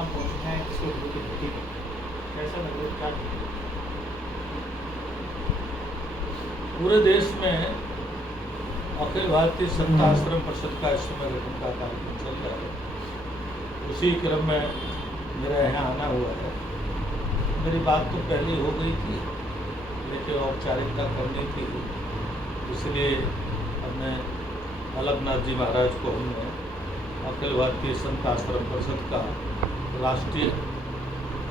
यहाँ पहुँचे हैं इसके विरोध की धरती पर, कैसा लग रहा है, क्या कहेंगे? पूरे देश में अखिल भारतीय संताश्रम परिषद का इस समय गठन का कार्यक्रम चल रहा है। उसी क्रम में मेरा यहाँ आना हुआ है। मेरी बात तो पहले हो गई थी, लेकिन औपचारिकता करनी थी, इसलिए हमने अलकनाथ जी महाराज को हमने अखिल भारतीय संताश्रम परिषद का राष्ट्रीय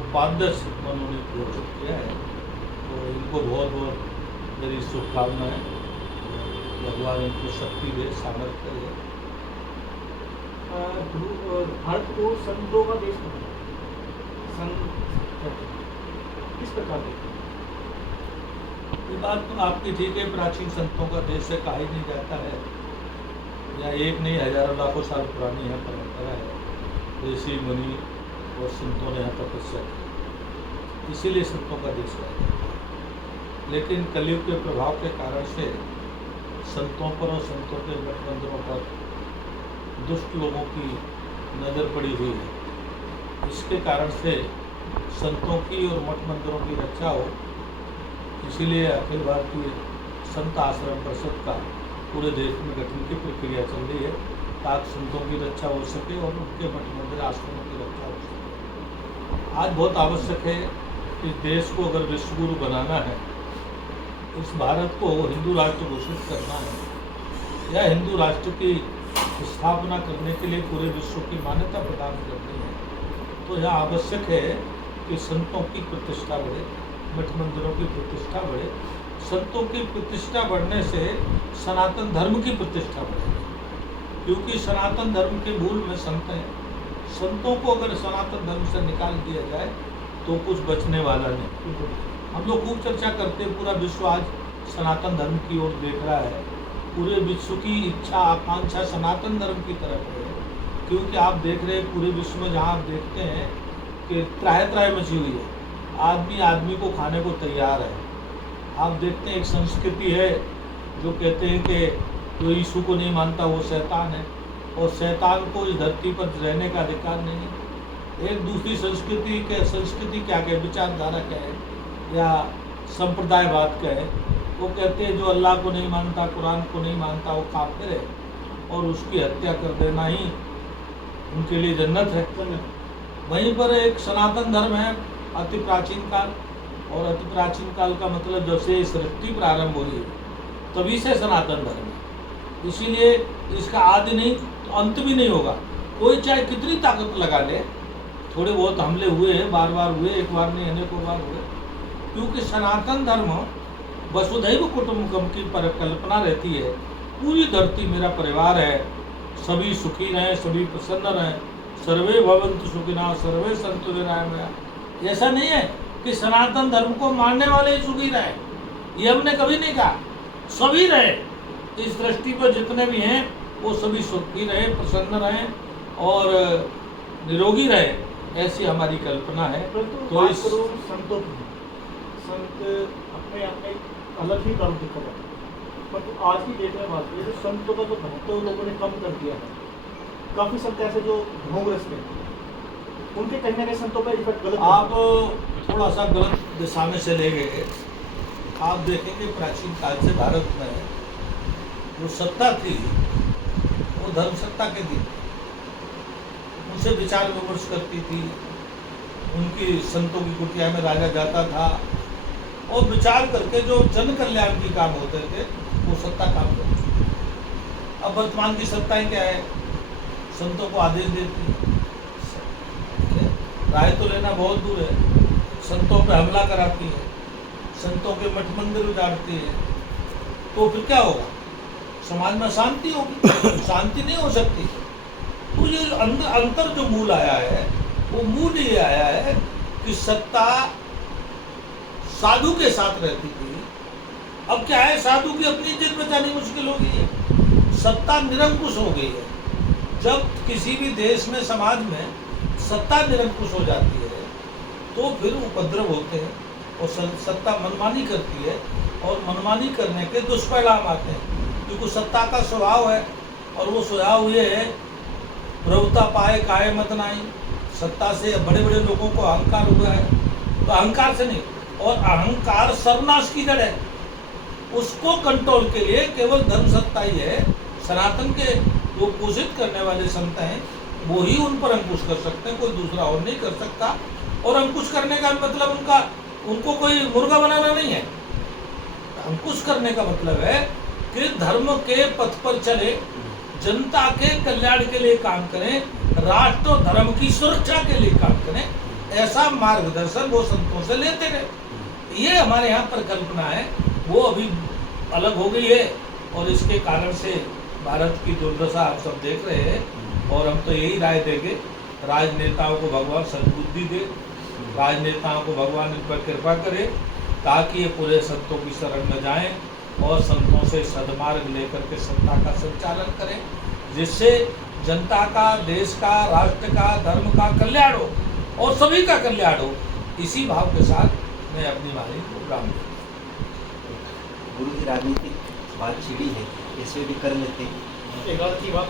उपाध्यक्ष मनोनीत घोषित किया है। तो इनको बहुत बहुत मेरी शुभकामनाएं। भगवान इनको शक्ति दे, सामर्थ्य दे। भारत को संतों का देश बनाना, संत किस प्रकार देखते हैं? ये बात तो आपकी ठीक है, प्राचीन संतों का देश से कहा ही नहीं जाता है। या एक नहीं, हजारों लाखों साल पुरानी यहाँ परंपरा है। ऋषि मुनि और संतों ने यहाँ तपस्या की, इसीलिए संतों का देश है। लेकिन कलयुग के प्रभाव के कारण से संतों पर और संतों के मठ मंदिरों पर दुष्ट लोगों की नज़र पड़ी हुई है। इसके कारण से संतों की और मठ मंदिरों की रक्षा हो, इसीलिए अखिल भारतीय संत आश्रम परिषद का पूरे देश में गठन की प्रक्रिया चल रही है, ताकि संतों की रक्षा हो सके और उनके मठ मंदिर आश्रमों की रक्षा हो सके। आज बहुत आवश्यक है कि देश को अगर विश्वगुरु बनाना है, इस भारत को हिंदू राष्ट्र घोषित करना है, या हिंदू राष्ट्र की स्थापना करने के लिए पूरे विश्व की मान्यता प्रदान करनी है, तो यह आवश्यक है कि संतों की प्रतिष्ठा बढ़े, मठ मंदिरों की प्रतिष्ठा बढ़े। संतों की प्रतिष्ठा बढ़ने से सनातन धर्म की प्रतिष्ठा बढ़ेगी, क्योंकि सनातन धर्म के मूल में संत हैं। संतों को अगर सनातन धर्म से निकाल दिया जाए तो कुछ बचने वाला नहीं। हम लोग खूब चर्चा करते हैं, पूरा विश्व आज सनातन धर्म की ओर देख रहा है। पूरे विश्व की इच्छा आकांक्षा सनातन धर्म की तरफ है, क्योंकि आप देख रहे हैं पूरे विश्व में जहाँ आप देखते हैं कि त्राहि मची हुई है, आदमी आदमी को खाने को तैयार है। आप देखते हैं एक संस्कृति है जो कहते हैं कि जो यीशु को नहीं मानता वो शैतान है, और शैतान को इस धरती पर रहने का अधिकार नहीं है। एक दूसरी संस्कृति क्या कहे, विचारधारा क्या है या संप्रदायवाद क्या है, वो कहते हैं जो अल्लाह को नहीं मानता, कुरान को नहीं मानता, वो काफिर है, और उसकी हत्या कर देना ही उनके लिए जन्नत है। वहीं पर एक सनातन धर्म है अति प्राचीन काल, और अति प्राचीन काल का मतलब जब से सृष्टि प्रारंभ हुई है तभी से सनातन धर्म है। इसीलिए इसका आदि नहीं तो अंत भी नहीं होगा। कोई चाहे कितनी ताकत लगा ले, थोड़े बहुत हमले हुए हैं, बार बार हुए, एक बार नहीं अनेकों बार हुए, क्योंकि सनातन धर्म वसुधैव कुटुम्बकम की परिकल्पना रहती है। पूरी धरती मेरा परिवार है, सभी सुखी रहें, सभी प्रसन्न रहें, सर्वे भवन्तु सुखिनः सर्वे सन्तु निरामया। ऐसा नहीं है कि सनातन धर्म को मानने वाले ही सुखी रहे, ये हमने कभी नहीं कहा। सभी रहे, इस दृष्टि पर जितने भी हैं वो सभी सुखी रहे, प्रसन्न रहें और निरोगी रहे, ऐसी हमारी कल्पना है। तो इस संतों की, संत अपने आप में अलग ही कर्म दिखा जाता है, परंतु आज की डेट में बात करें तो संतों का जो महत्व लोगों ने कम कर दिया है। काफ़ी संत ऐसे जो भोगग्रस्त हैं, उनके कहीं ना कहीं संतों पर इफेक्ट गलत। आप थोड़ा सा गलत दिशा में चले गए। आप देखेंगे प्राचीन काल से भारत में जो सत्ता थी वो धर्म सत्ता के थी, उनसे विचार विमर्श करती थी। उनकी संतों की कुटिया में राजा जाता था और विचार करके जो जन कल्याण की काम होते थे वो सत्ता काम करती थी। अब वर्तमान की सत्ताएं क्या है, संतों को आदेश देती है, राय तो लेना बहुत दूर है, संतों पे हमला कराती है, संतों के मठ मंदिर उजाड़ती है, तो फिर क्या होगा, समाज में शांति होगी? शांति नहीं हो सकती। तो ये अंतर जो मूल आया है वो मूल ये आया है कि सत्ता साधु के साथ रहती थी, अब क्या है, साधु की अपनी इज्जत बचानी मुश्किल हो गई है, सत्ता निरंकुश हो गई है। जब किसी भी देश में, समाज में सत्ता निरंकुश हो जाती है तो फिर उपद्रव होते हैं और सत्ता मनमानी करती है, और मनमानी करने के दुष्परिणाम आते हैं, क्योंकि सत्ता का स्वभाव है, और वो स्वभाव ये है, प्रभुता पाए काहे मत नाई, सत्ता से बड़े बड़े लोगों को अहंकार हुआ है, तो अहंकार से नहीं, और अहंकार सर्वनाश की जड़ है। उसको कंट्रोल के लिए केवल धर्म सत्ता ही है। सनातन के जो पोषित करने वाले संत हैं वो ही उन पर अंकुश कर सकते हैं, कोई दूसरा और नहीं कर सकता। और अंकुश करने का मतलब उनको कोई मुर्गा बनाना नहीं है। अंकुश करने का मतलब है कि धर्म के पथ पर चले, जनता के कल्याण के लिए काम करें, राष्ट्र और धर्म की सुरक्षा के लिए काम करें। ऐसा मार्गदर्शन वो संतों से लेते रहे। ये हमारे यहाँ परिकल्पना है, वो अभी अलग हो गई है, और इसके कारण से भारत की दुर्दशा आप सब देख रहे हैं। और हम तो यही राय देंगे, राजनेताओं को भगवान सद्बुद्धि दे, राजनेताओं को भगवान इन पर कृपा करे, ताकि ये पूरे संतों की शरण में जाएं और संतों से सद्मार्ग लेकर के सत्ता का संचालन करें, जिससे जनता का, देश का, राष्ट्र का, धर्म का कल्याण हो और सभी का कल्याण हो। इसी भाव के साथ मैं अपनी वाणी को विराम दूं। गुरु की राजनीतिक बात छिड़ी है, इसमें भी कर लेते हैं। एक बात की बात